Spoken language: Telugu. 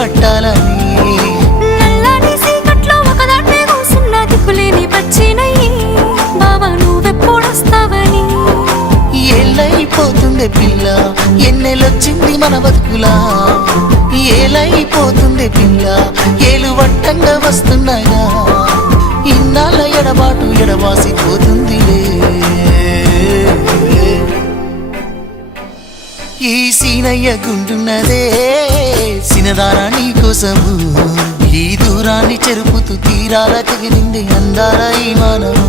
పట్టాలని నల్లని సీకట్లో ఒకదాన్నే కూసున్న దిక్కులేని పచ్చినయ్యి బావా నువ్వెప్పుడొస్తావని ఏళ్ళైపోతుండే పిల్ల ఎన్నెలొచ్చింది మన బతుకులా ఏలైపోతుండే పిల్ల ఏలు వట్టంగా వస్తున్నాయా ఇన్నాళ్ళ ఎడబాటు ఎడవాసిపోతుందిలే ఈ సీనయ్య గుండున్నదే సినదారా నీ కోసము ఈ దూరాన్ని చెరుపుతూ తీరాల తెగిరింది అందాల ఈ మానవు